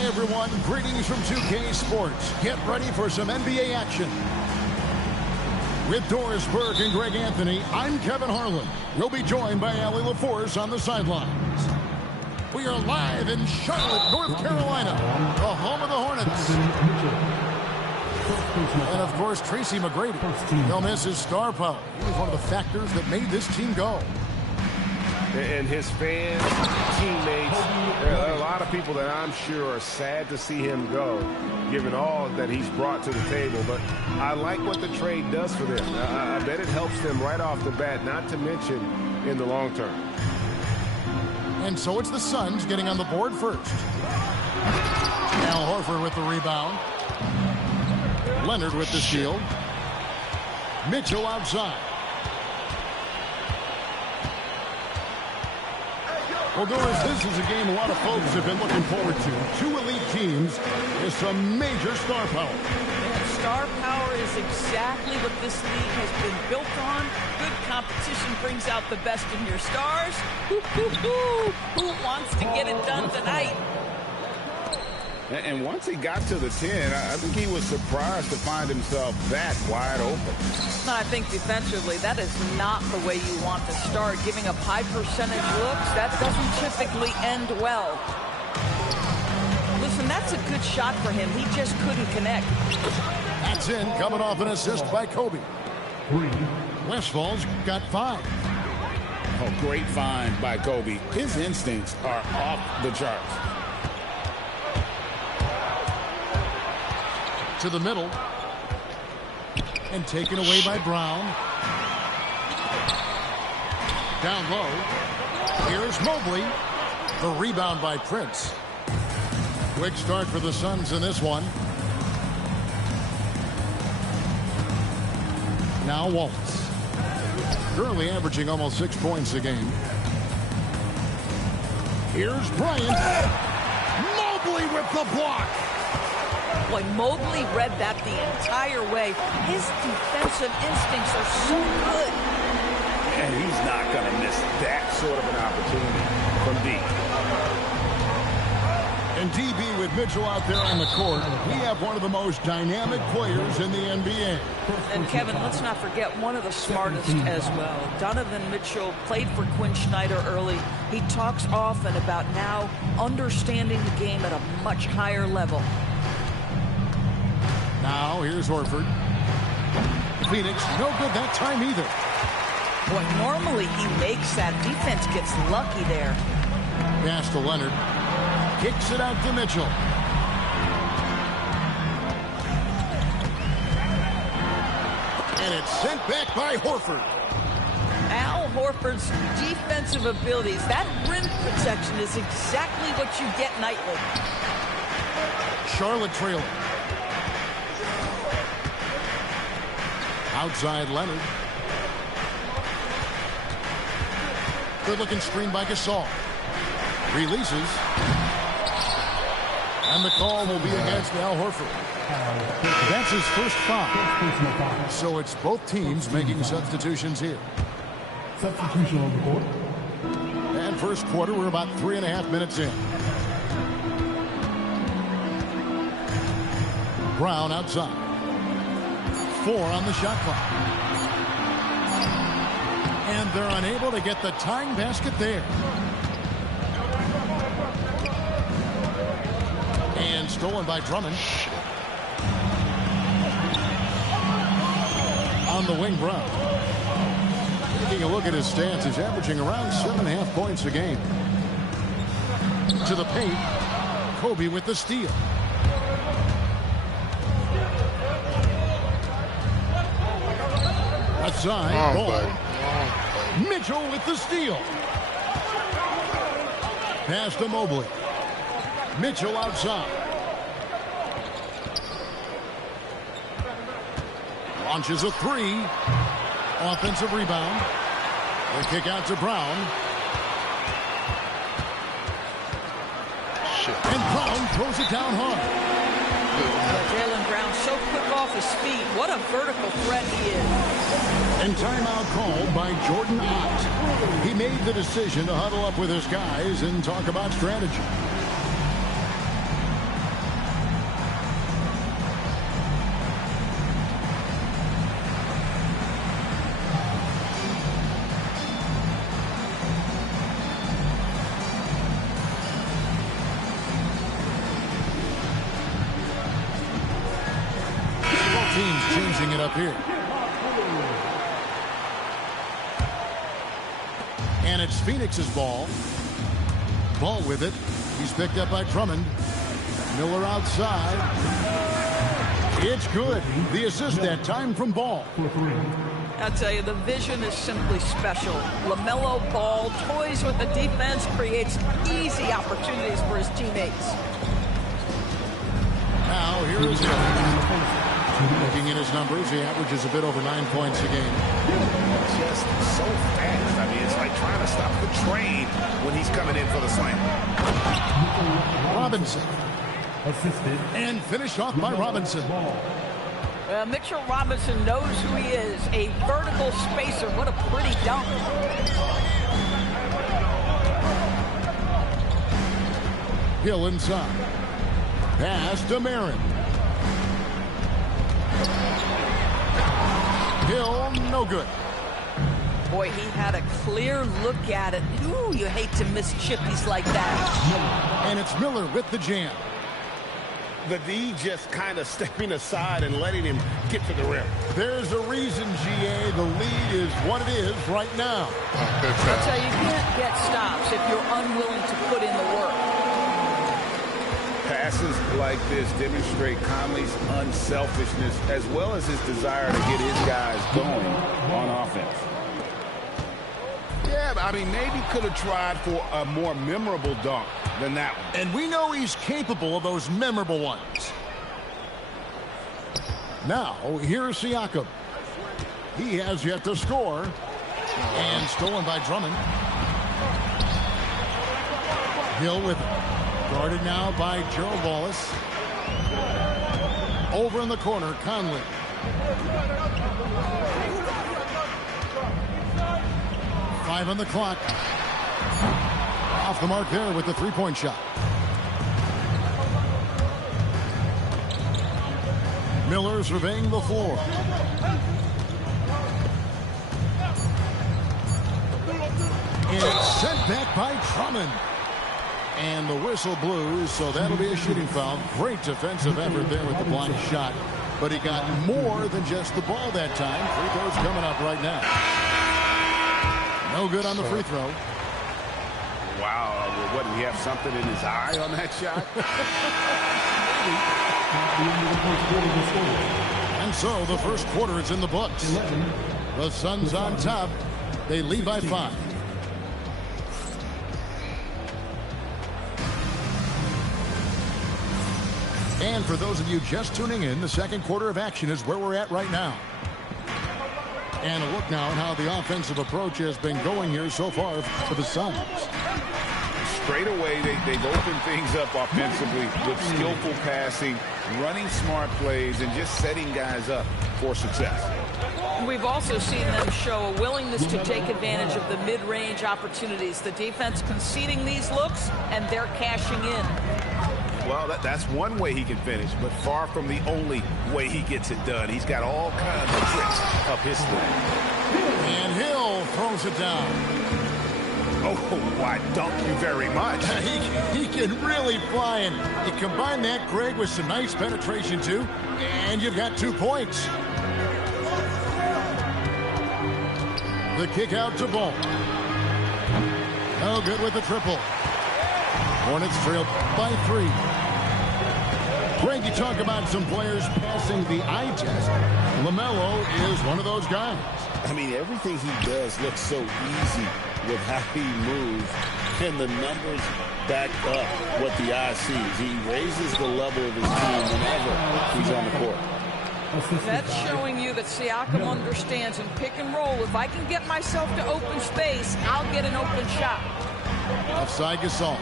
Hi, everyone. Greetings from 2K Sports. Get ready for some NBA action. With Doris Burke and Greg Anthony, I'm Kevin Harlan. We'll be joined by Allie LaForce on the sidelines. We are live in Charlotte, North Carolina, the home of the Hornets. And, of course, Tracy McGrady. He'll miss his star power. He was one of the factors that made this team go. And his fans, teammates, there are a lot of people that I'm sure are sad to see him go, given all that he's brought to the table. But I like what the trade does for them. I bet it helps them right off the bat, not to mention in the long term. And so it's the Suns getting on the board first. Al Horford with the rebound. Leonard with the steal. Mitchell outside. Well, Doris, this is a game a lot of folks have been looking forward to. Two elite teams with some major star power. And star power is exactly what this league has been built on. Good competition brings out the best in your stars. Who wants to get it done tonight? And once he got to the 10, I think he was surprised to find himself that wide open. I think defensively, that is not the way you want to start. Giving up high percentage looks, that doesn't typically end well. Listen, that's a good shot for him. He just couldn't connect. That's in, coming off an assist by Kobe. Westfall's got 5. Oh, great find by Kobe. His instincts are off the charts. To the middle. And taken away by Brown. Down low. Here's Mobley. The rebound by Prince. Quick start for the Suns in this one. Now Waltz. Currently averaging almost 6 points a game. Here's Bryant. Mobley with the block. Boy, Mobley read that the entire way. His defensive instincts are so good. And he's not going to miss that sort of an opportunity from deep. And DB with Mitchell out there on the court, we have one of the most dynamic players in the NBA. And Kevin, let's not forget one of the smartest as well. Donovan Mitchell played for Quinn Snyder early. He talks often about now understanding the game at a much higher level. Now, here's Horford. Phoenix, no good that time either. Boy, normally he makes that. Defense gets lucky there. Pass to Leonard. Kicks it out to Mitchell. And it's sent back by Horford. Al Horford's defensive abilities, that rim protection is exactly what you get nightly. Charlotte trailing. Outside Leonard. Good-looking screen by Gasol. Releases. And the call will be against Al Horford. That's his first foul. So it's both teams making substitutions here. Substitution on the court. And first quarter, we're about 3.5 minutes in. Brown outside. 4 on the shot clock. And they're unable to get the tying basket there. And stolen by Drummond. On the wing, Brown. Taking a look at his stats, he's averaging around 7.5 points a game. To the paint. Kobe with the steal. Outside, ball. Mitchell with the steal. Pass to Mobley. Mitchell outside. Launches a 3. Offensive rebound. The kick out to Brown. And Brown throws it down hard. Jaylen Brown so quick off his feet. What a vertical threat he is. And timeout called by Jordan Ott. He made the decision to huddle up with his guys and talk about strategy. teams changing it up here. And it's Phoenix's ball. Ball with it. He's picked up by Drummond. Miller outside. It's good. The assist that time from Ball. I'll tell you, the vision is simply special. LaMelo Ball toys with the defense, creates easy opportunities for his teammates. Now, here is Hill. Looking at his numbers, he averages a bit over 9 points a game. Just so fast. I mean, it's like trying to stop the train when he's coming in for the slam. Robinson. Assisted. And finished off by Robinson. Mitchell Robinson knows who he is, a vertical spacer. What a pretty dunk. Hill inside. Pass to Marin. Hill, no good. Boy, he had a clear look at it. Ooh, you hate to miss chippies like that. And it's Miller with the jam. The D just kind of stepping aside and letting him get to the rim. There's a reason, GA, the lead is what it is right now. I'll tell you, you can't get stops if you're unwilling to put in the work. Passes like this demonstrate Conley's unselfishness as well as his desire to get his guys going on offense. Yeah, I mean, maybe could have tried for a more memorable dunk than that one. And we know he's capable of those memorable ones. Now, here's Siakam. He has yet to score. And stolen by Drummond. Hill with it. Guarded now by Gerald Wallace. Over in the corner, Conley. Five on the clock. Off the mark there with the three-point shot. Miller surveying the floor. And it's sent back by Drummond. And the whistle blew, so that'll be a shooting foul. Great defensive effort there with the block shot. But he got more than just the ball that time. Free throws coming up right now. No good on the free throw. Wow, what, did he have something in his eye on that shot? And so the first quarter is in the books. The Suns on top. They lead by 5. And for those of you just tuning in, the second quarter of action is where we're at right now. And a look now at how the offensive approach has been going here so far for the Suns. Straight away, they've opened things up offensively with skillful passing, running smart plays, and just setting guys up for success. We've also seen them show a willingness to take advantage of the mid-range opportunities. The defense conceding these looks, and they're cashing in. Well, that's one way he can finish, but far from the only way he gets it done. He's got all kinds of tricks up his sleeve. And Hill throws it down. Oh, why, thank you very much. He can really fly, and you combine that, Greg, with some nice penetration, too, and you've got 2 points. The kick out to Ball. No good with the triple. Hornets trail by 3. Greg, you talk about some players passing the eye test. LaMelo is one of those guys. I mean, everything he does looks so easy with how he moves, and the numbers back up what the eye sees. He raises the level of his team whenever he's on the court. That's showing you that Siakam understands in pick and roll. If I can get myself to open space, I'll get an open shot. Offside Gasol.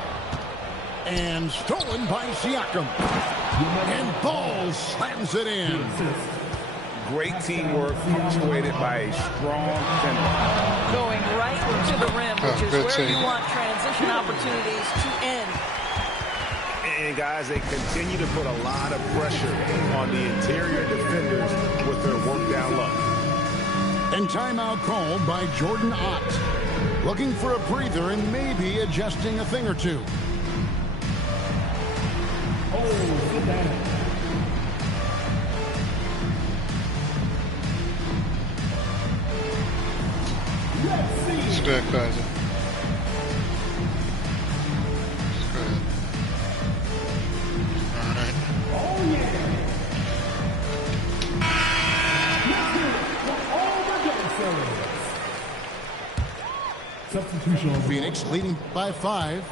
And stolen by Siakam. And Ball slams it in. Great teamwork punctuated by a strong finish. Going right to the rim, which is where you want transition opportunities to end. And guys, they continue to put a lot of pressure on the interior defenders with their work down low. And timeout called by Jordan Ott. Looking for a breather and maybe adjusting a thing or two. good, cousin. Good. All right. Substitution on the Phoenix leading by 5.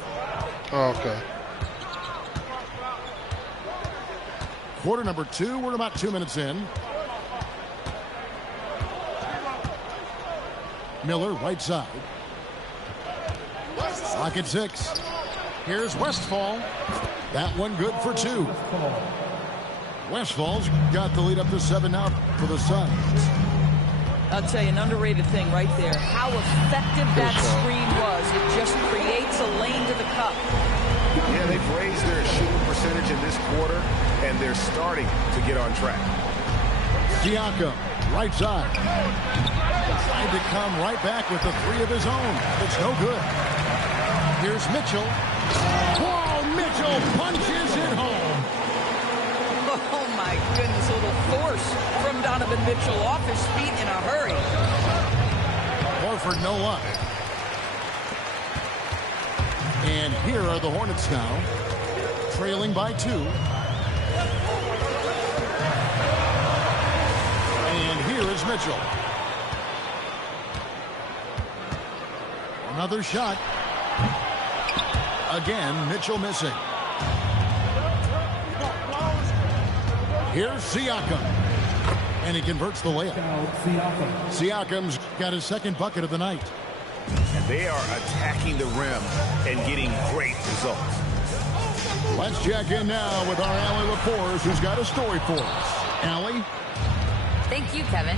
Oh, okay. Quarter number 2. We're about 2 minutes in. Miller, right side. Clock at 6. Here's Westphal. That one good for 2. Westfall's got the lead up to 7 now for the Suns. I'll tell you an underrated thing right there. How effective that screen was. It just creates a lane to the cup. Yeah, they've raised their shooting percentage in this quarter, and they're starting to get on track. Siakam, right side. Trying to come right back with the 3 of his own. It's no good. Here's Mitchell. Whoa, Mitchell punches it home. Oh, my goodness. A little force from Donovan Mitchell off his feet in a hurry. Horford, no luck. And here are the Hornets now, trailing by 2. And here is Mitchell. Another shot. Again, Mitchell missing. Here's Siakam. And he converts the layup. Siakam's got his second bucket of the night. And they are attacking the rim and getting great results. Let's check in now with our Allie LaForce, who's got a story for us. Allie? Thank you, Kevin.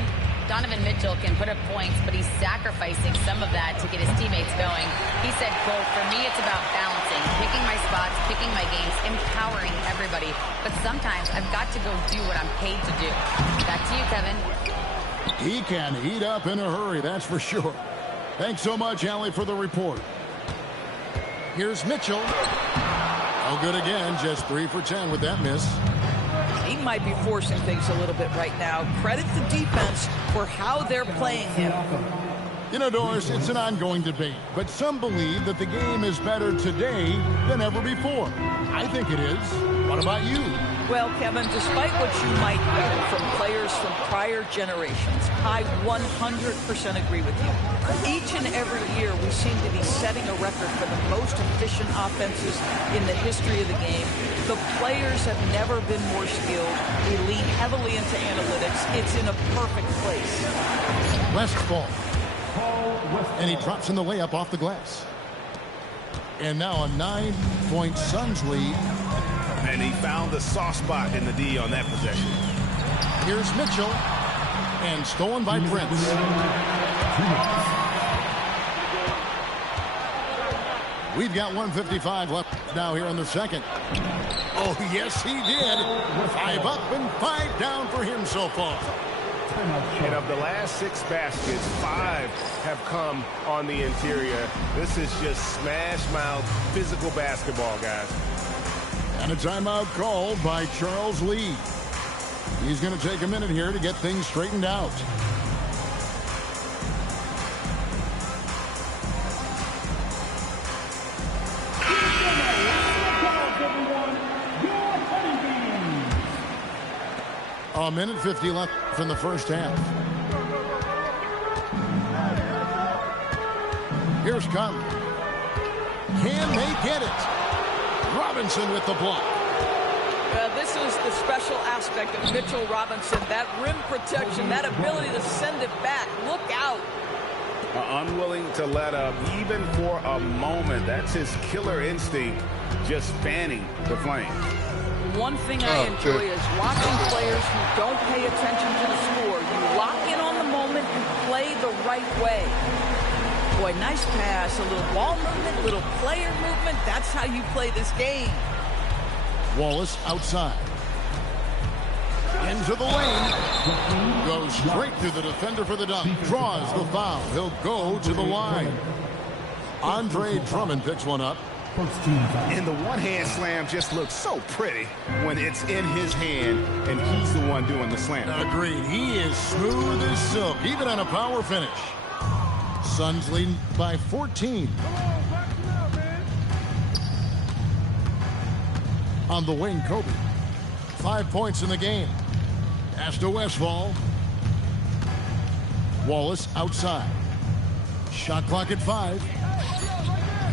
Donovan Mitchell can put up points, but he's sacrificing some of that to get his teammates going. He said, quote, "For me, it's about balancing, picking my spots, picking my games, empowering everybody. But sometimes I've got to go do what I'm paid to do." Back to you, Kevin. He can heat up in a hurry, that's for sure. Thanks so much, Allie, for the report. Here's Mitchell. No good again, just 3 for 10 with that miss. He might be forcing things a little bit right now. Credit the defense for how they're playing him. You know, Doris, it's an ongoing debate, but some believe that the game is better today than ever before. I think it is. What about you? Well, Kevin, despite what you might hear from players from prior generations, I 100% agree with you. Each and every year, we seem to be setting a record for the most efficient offenses in the history of the game. The players have never been more skilled. We lean heavily into analytics. It's in a perfect place. Westphal. And he drops in the layup off the glass. And now a 9-point Suns lead. And he found the soft spot in the D on that possession. Here's Mitchell. And stolen by Prince. We've got 1:55 left now here in the second. Oh, yes, he did. 5 up and 5 down for him so far. And of the last 6 baskets, 5 have come on the interior. This is just smash mouth physical basketball, guys. And a timeout called by Charles Lee. He's going to take a minute here to get things straightened out. A minute 50 left in the first half. Here's Conley. Can they get it? Robinson with the block. This is the special aspect of Mitchell Robinson. That rim protection, that ability to send it back. Look out. Unwilling to let up even for a moment. That's his killer instinct, just fanning the flame. One thing I enjoy is watching players who don't pay attention to the score. You lock in on the moment and play the right way. Boy, nice pass, a little ball movement, a little player movement. That's how you play this game. Wallace outside. Into the lane. Goes straight to the defender for the dunk. Draws the foul. He'll go to the line. Andre Drummond picks one up. And the one-hand slam just looks so pretty when it's in his hand and he's the one doing the slam. Agreed. He is smooth as silk, even on a power finish. Suns leading by 14. On the wing, Kobe. 5 points in the game. Pass to Westphal. Wallace outside. Shot clock at 5.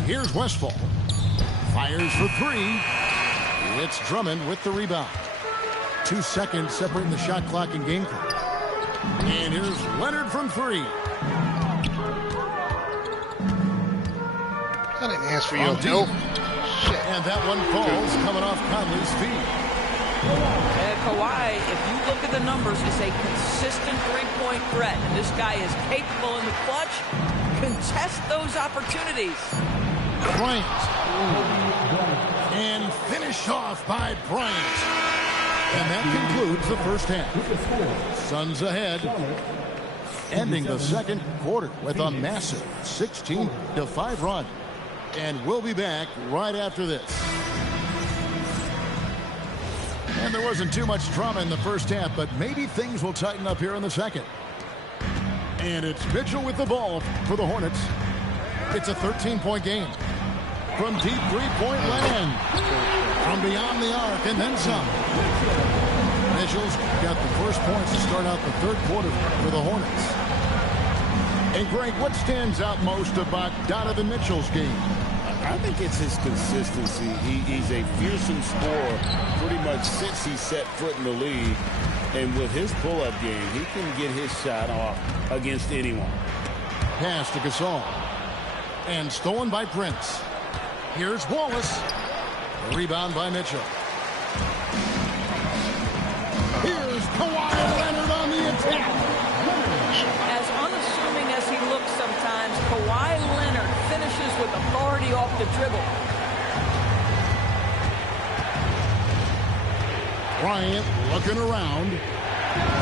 Here's Westphal. Fires for 3. It's Drummond with the rebound. 2 seconds separating the shot clock and game clock. And here's Leonard from 3. I didn't ask for your help. And that one falls coming off Conley's feet. Kawhi, if you look at the numbers, is a consistent three-point threat. And this guy is capable in the clutch. Contest those opportunities. Bryant. And finished off by Bryant. And that concludes the first half. Suns ahead. Ending the second quarter with a massive 16-5 run. And we'll be back right after this. And there wasn't too much drama in the first half, but maybe things will tighten up here in the second. And it's Mitchell with the ball for the Hornets. It's a 13-point game. From deep three-point land. From beyond the arc and then some. Mitchell's got the first points to start out the third quarter for the Hornets. And Greg, what stands out most about Donovan Mitchell's game? I think it's his consistency. He's a fearsome scorer pretty much since he set foot in the league. And with his pull-up game, he can get his shot off against anyone. Pass to Gasol. And stolen by Prince. Here's Wallace. Rebound by Mitchell. Here's Kawhi Leonard on the attack. As unassuming as he looks sometimes, Kawhi Leonard finishes with authority off the dribble. Bryant looking around.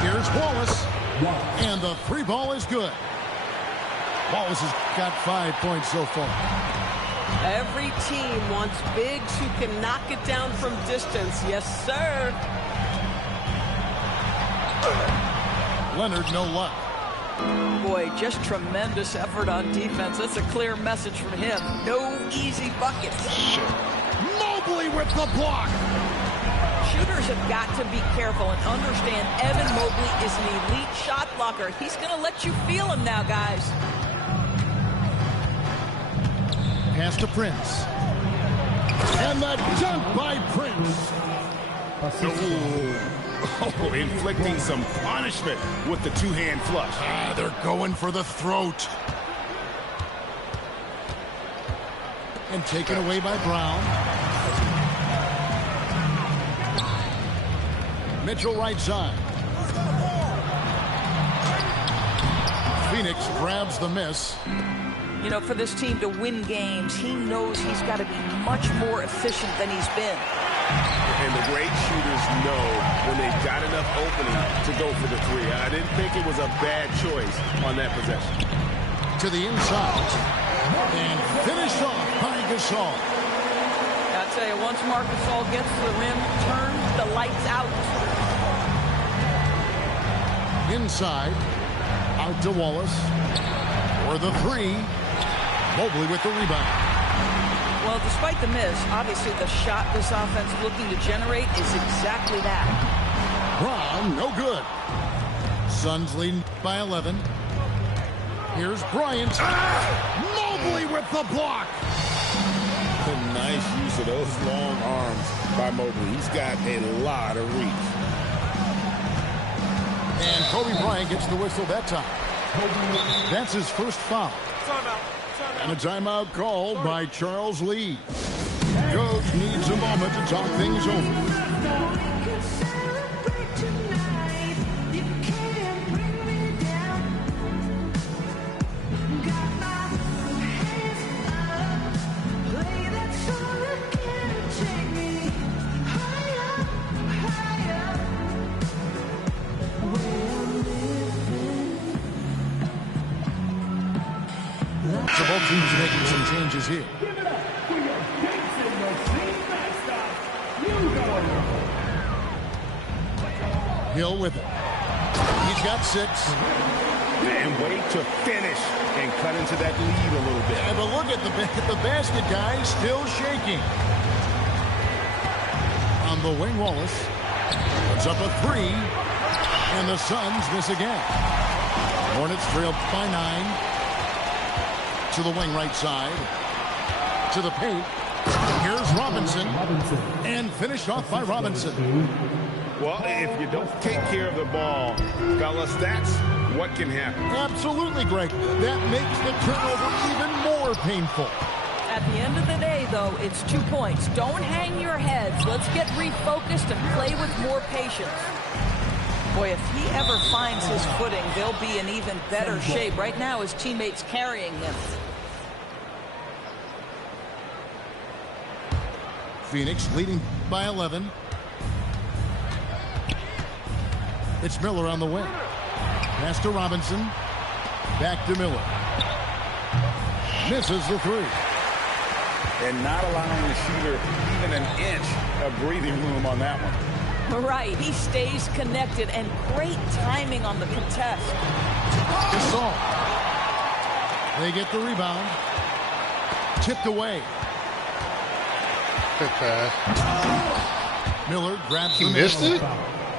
Here's Wallace. And the three ball is good. Wallace has got 5 points so far. Every team wants bigs who can knock it down from distance. Yes, sir. Leonard, no luck. Boy, just tremendous effort on defense. That's a clear message from him. No easy buckets. Mobley with the block. Shooters have got to be careful and understand Evan Mobley is an elite shot blocker. He's going to let you feel him now, guys. Pass to Prince. And the dunk by Prince. Oh, inflicting some punishment with the two-hand flush. They're going for the throat. And taken away by Brown. Mitchell right side. Phoenix grabs the miss. You know, for this team to win games, he knows he's got to be much more efficient than he's been. And the great shooters know when they've got enough opening to go for the three. I didn't think it was a bad choice on that possession. To the inside. And finished off by Gasol. I'll tell you, once Marc Gasol gets to the rim, turn the lights out. Inside. Out to Wallace. For the three. Mobley with the rebound. Well, despite the miss, obviously the shot this offense looking to generate is exactly that. Brown, no good. Suns leading by 11. Here's Bryant. Mobley with the block. A nice use of those long arms by Mobley. He's got a lot of reach. And Kobe Bryant gets the whistle that time. That's his first foul. And a timeout called by Charles Lee. Coach needs a moment to talk things over. So both teams are making some changes here. Hill with it. He's got 6. And wait to finish and cut into that lead a little bit. Yeah, but look at the basket, guys, still shaking. On the wing, Wallace puts up a three, and the Suns miss again. Hornets trail by 9 to the wing right side, to the paint. Here's Robinson, and finished off by Robinson. Well, if you don't take care of the ball, fellas, that's what can happen. Absolutely, Greg. That makes the turnover even more painful. At the end of the day, though, it's 2 points. Don't hang your heads. Let's get refocused and play with more patience. Boy, if he ever finds his footing, they'll be in even better shape. Right now, his teammates carrying him. Phoenix leading by 11. It's Miller on the wing. Pass to Robinson. Back to Miller. Misses the three. And not allowing the shooter even an inch of breathing room on that one. Right, he stays connected, and great timing on the contest. Gasol. They get the rebound. Tipped away. Good pass. Miller grabs He the missed it?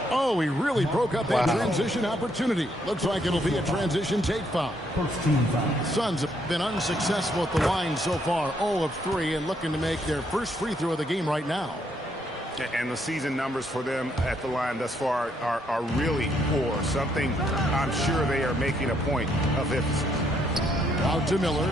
Oh, he really broke up that transition opportunity. Looks like it'll be a transition take foul. First team foul. Suns have been unsuccessful at the line so far, 0 of 3, and looking to make their first free throw of the game right now. And the season numbers for them at the line thus far are really poor. Something I'm sure they are making a point of emphasis. Out to Miller.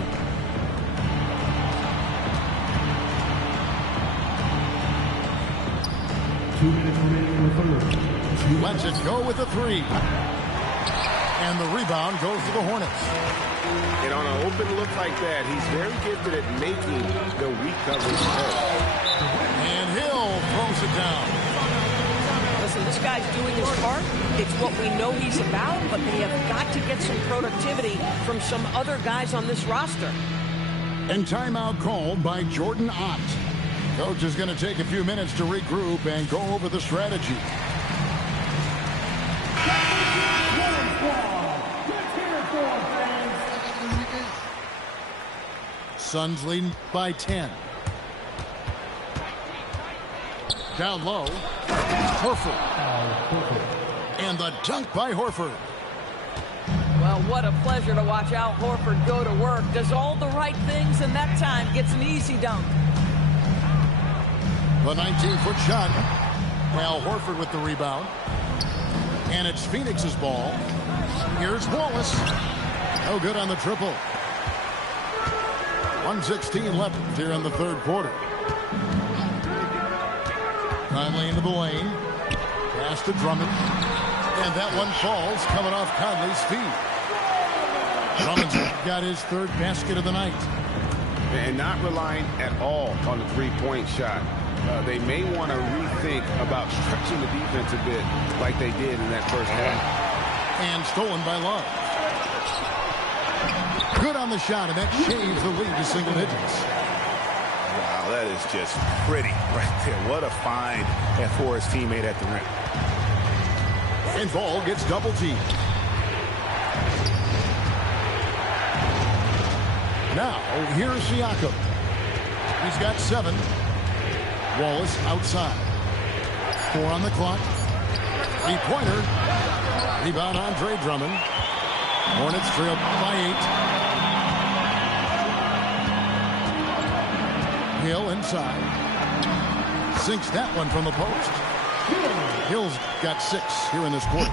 Lets it go with a three. And the rebound goes to the Hornets. And on an open look like that, he's very gifted at making the weak coverage work. And Hill throws it down. Listen, this guy's doing his part. It's what we know he's about, but they have got to get some productivity from some other guys on this roster. And timeout called by Jordan Ott. Coach is going to take a few minutes to regroup and go over the strategy. Suns leading by 10. Down low. Horford. And the dunk by Horford. Well, what a pleasure to watch Al Horford go to work. Does all the right things, and that time gets an easy dunk. The 19-foot shot. Al Horford with the rebound. And it's Phoenix's ball. Here's Wallace. No good on the triple. 1:16 left here in the third quarter. Conley into the lane. Pass to Drummond. And that one falls coming off Conley's feet. Drummond's got his third basket of the night. And not relying at all on the three-point shot. They may want to rethink about stretching the defense a bit like they did in that first half. And stolen by Love. Good on the shot, and that shaves the lead to single digits. Wow, that is just pretty right there. What a find for his teammate at the rim. And Ball gets double teamed. Now, here's Siakam. He's got 7. Wallace outside. 4 on the clock. 3-pointer. Rebound Andre Drummond. Hornets trail by 8. Hill inside. Sinks that one from the post. Hill's got 6 here in this quarter.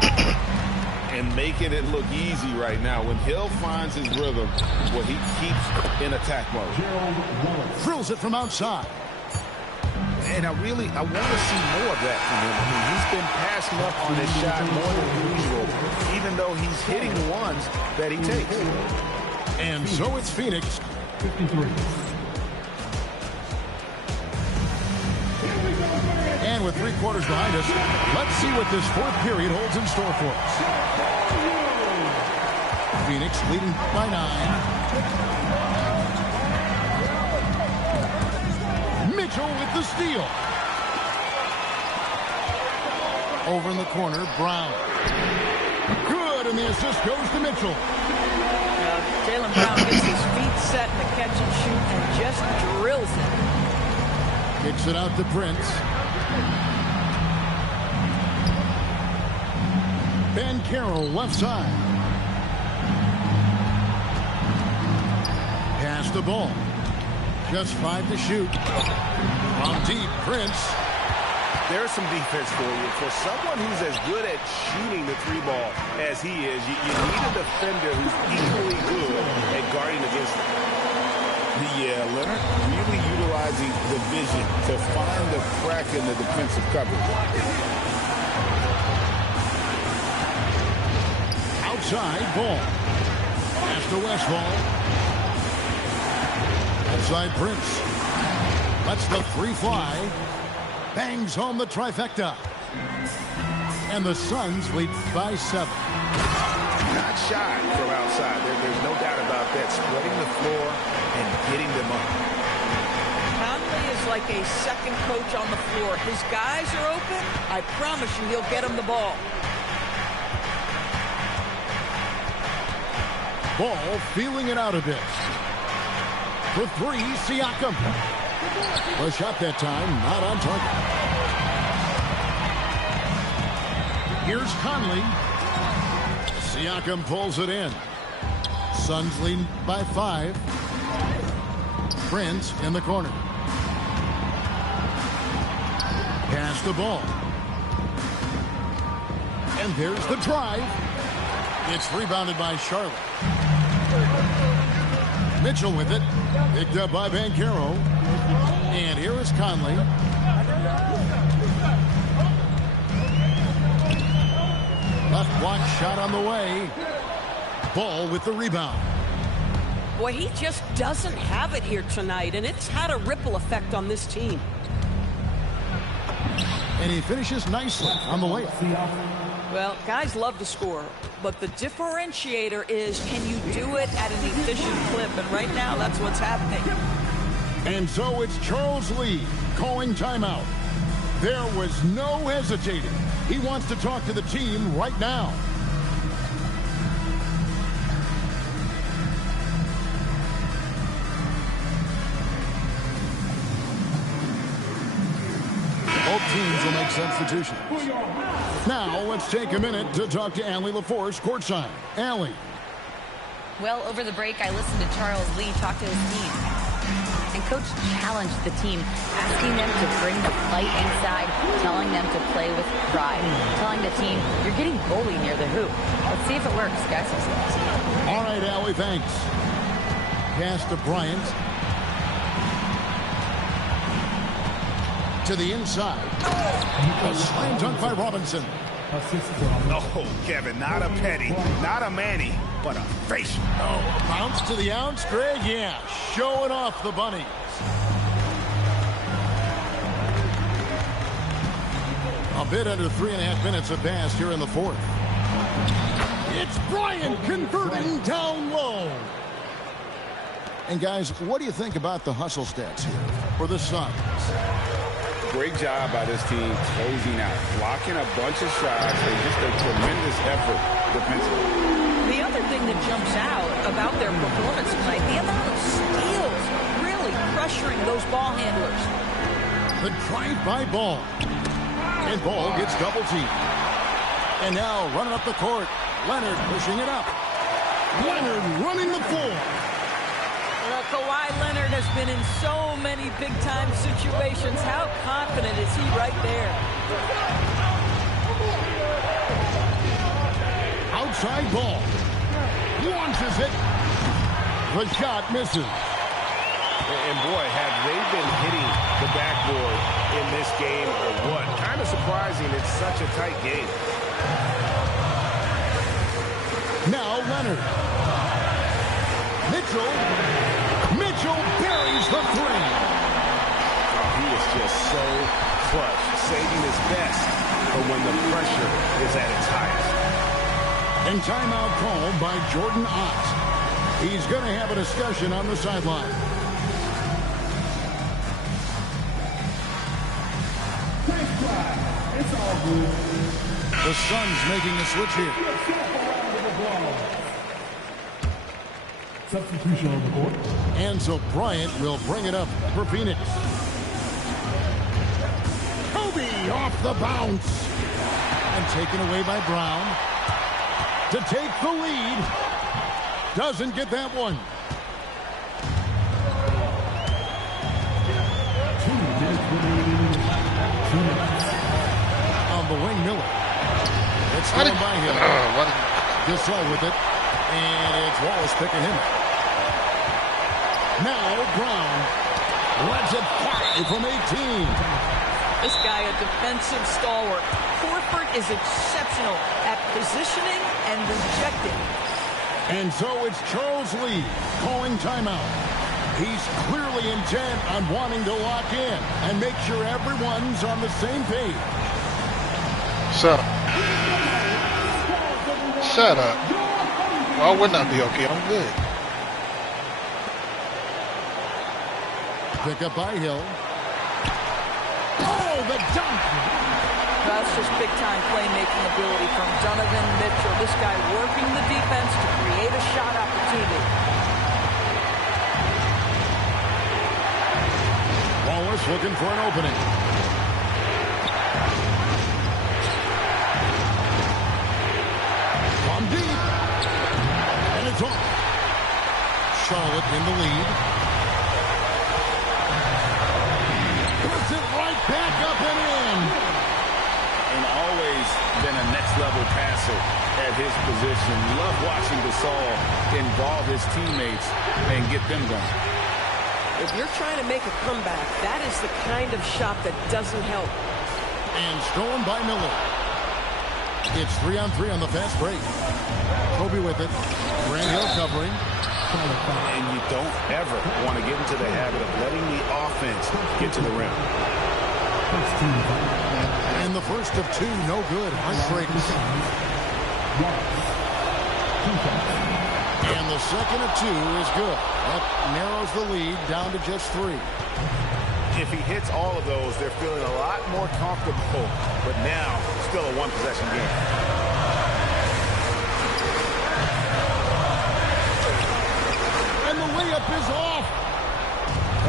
And making it look easy right now. When Hill finds his rhythm, well, he keeps in attack mode. Drills it from outside. And I want to see more of that from him. I mean, he's been passing up on his shot more than usual, even though he's hitting the ones that he takes. And so it's Phoenix. 53. And with 3 quarters behind us, let's see what this fourth period holds in store for us. Phoenix leading by 9. Mitchell with the steal. Over in the corner, Brown. Good And the assist goes to Mitchell. Jaylen Brown gets his feet set in the catch and shoot and just drills it. Kicks it out to Prince. Banchero left side. Pass the ball. Just 5 to shoot. From deep, Prince. There's some defense for you. For someone who's as good at shooting the three ball as he is, you need a defender who's equally good at guarding against him. Yeah, Leonard really utilizing the vision to find the crack in the defensive coverage. Outside ball. Pass to Westphal. Outside Prince. Lets the three fly. Bangs home the trifecta. And the Suns lead by 7. Not shy from outside. There's no doubt about that. Spreading the floor and getting them up. Conley is like a second coach on the floor. His guys are open. I promise you he'll get them the ball. Ball feeling it out a bit. For 3, Siakam. The shot that time, not on target. Here's Conley. Siakam pulls it in. Suns lead by 5. Prince in the corner. Pass the ball. And there's the drive. It's rebounded by Charlotte. Mitchell with it. Picked up by Banchero. And here is Conley. Left block shot on the way. Ball with the rebound. Boy, he just doesn't have it here tonight, and it's had a ripple effect on this team. And he finishes nicely on the layup. Well, guys love to score, but the differentiator is, can you do it at an efficient clip? And right now, that's what's happening. And so it's Charles Lee calling timeout. There was no hesitating. He wants to talk to the team right now. Both teams will make substitutions. Now, let's take a minute to talk to Allie LaForce courtside. Allie. Well, over the break, I listened to Charles Lee talk to his team. And Coach challenged the team, asking them to bring the fight inside, telling them to play with pride, telling the team, you're getting bullied near the hoop. Let's see if it works, guys. All right, Allie, thanks. Pass to Bryant. To the inside. A slam dunk by Robinson. Oh, Kevin, not a Petty, not a Manny, but a facial. Oh, bounce to the ounce, Greg. Yeah, showing off the bunnies. A bit under 3.5 minutes have passed here in the fourth. It's Bryant converting down low. And guys, what do you think about the hustle stats here for the Suns? Great job by this team closing out, blocking a bunch of shots, and just a tremendous effort defensively. The other thing that jumps out about their performance tonight, the amount of steals, really pressuring those ball handlers. The drive-by Ball. And Ball gets double teamed. And now running up the court, Leonard pushing it up. Leonard running the floor. Kawhi Leonard has been in so many big-time situations. How confident is he right there? Outside Ball. Launches it. The shot misses. And boy, have they been hitting the backboard in this game or what? Kind of surprising it's such a tight game. Now Leonard. Mitchell buries the three. Oh, he is just so clutch, saving his best for when the pressure is at its highest. And timeout called by Jordan Ott. He's going to have a discussion on the sideline. It's all good. The Suns making the switch here. Substitution on the court. Enzo Bryant will bring it up for Phoenix. Kobe off the bounce. And taken away by Brown. To take the lead. Doesn't get that one. On the wing, Miller. It's thrown by him. Gasol with it. And it's Wallace picking him up. Now Brown lets it fly from 18. This guy, a defensive stalwart. Horford is exceptional at positioning and rejecting. And so it's Charles Lee calling timeout. He's clearly intent on wanting to lock in and make sure everyone's on the same page. Shut up. Shut up. Why wouldn't I be okay? I'm good. Pick up by Hill. Oh, the dunk! That's just big-time playmaking ability from Donovan Mitchell. This guy working the defense to create a shot opportunity. Wallace looking for an opening. From deep. And it's off. Charlotte in the lead. Puts it right back up and in. And always been a next-level passer at his position. Love watching Gasol involve his teammates and get them going. If you're trying to make a comeback, that is the kind of shot that doesn't help. And stolen by Miller. It's 3-on-3 on the fast break. Kobe with it. Grant Hill covering. And you don't ever want to get into the habit of letting the offense get to the rim. And the first of two, no good. Heartbreaks. And the second of two is good. That narrows the lead down to just 3. If he hits all of those, they're feeling a lot more comfortable. But now, still a one-possession game. And the layup is off.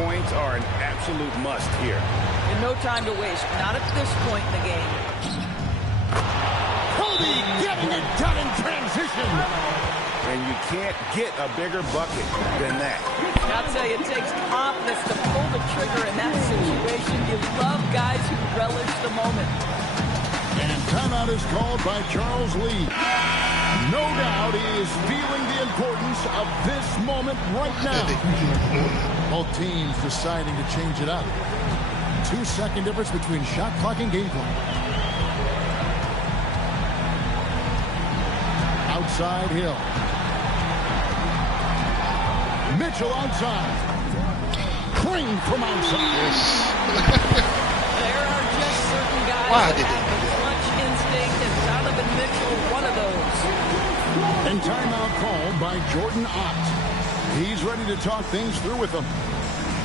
Points are an absolute must here. And no time to waste. Not at this point in the game. Kobe getting it done in transition. And you can't get a bigger bucket than that. I'll tell you, it takes confidence to pull the trigger in that situation. You love guys who relish the moment. And timeout is called by Charles Lee. No doubt he is feeling the importance of this moment right now. Both teams deciding to change it up. 2-second difference between shot clock and game clock. Outside Hill. Mitchell outside. Green from outside. There are just certain guys that have the clutch instinct, and Donovan Mitchell, one of those. And timeout called by Jordan Ott. He's ready to talk things through with them.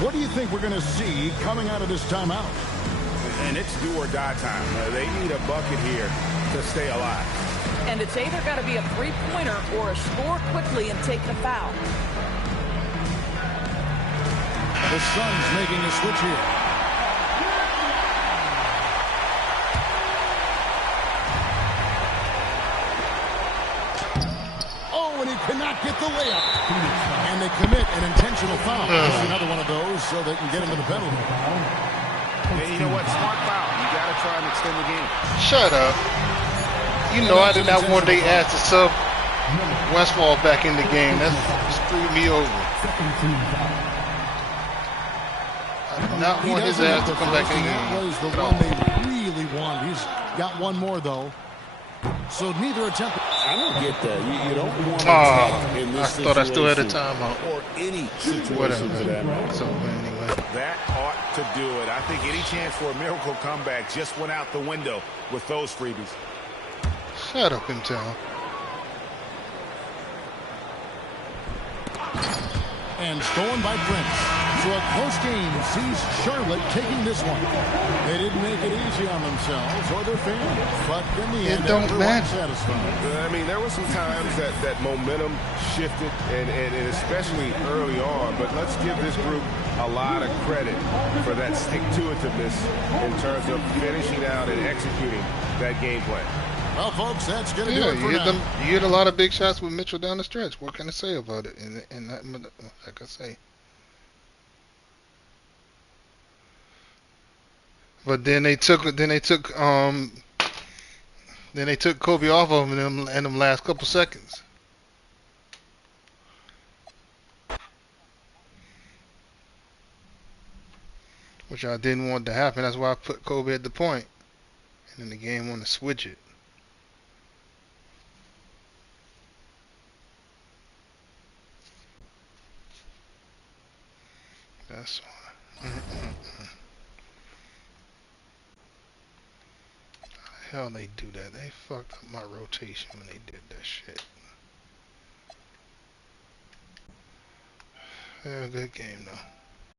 What do you think we're going to see coming out of this timeout? And it's do or die time. They need a bucket here to stay alive. And it's either got to be a three-pointer or a score quickly and take the foul. The Suns making a switch here. Oh, and he cannot get the layup. And they commit an intentional foul. That's another one of those so they can get into the penalty. And you know what? Smart foul. You got to try and extend the game. Shut up. You know I did not want they asked to sub Westfall back in the game. That screwed me over. I did not want his ass to come back in the game. That was the one they really wanted. He's got one more, though. So neither attempt. I don't get that. You don't want to attack in this situation. I thought I still had a timeout. Or any situation Whatever. for that matter. So anyway. That ought to do it. I think any chance for a miracle comeback just went out the window with those freebies. Shut up in town. And stolen by Prince. So a close game sees Charlotte taking this one. They didn't make it easy on themselves or their fans, but in the end, everyone's satisfied. I mean, there were some times that momentum shifted, and especially early on, but let's give this group a lot of credit for that stick-to-itiveness in terms of finishing out and executing that game plan. Well, folks, that's going to do it for now. You hit a lot of big shots with Mitchell down the stretch. What can I say about it? And that, like I say. But then they took Kobe off of him in them last couple seconds. Which I didn't want to happen. That's why I put Kobe at the point. And then the game wanted to switch it. That's why. How the hell they do that? They fucked up my rotation when they did that shit. Yeah, good game though.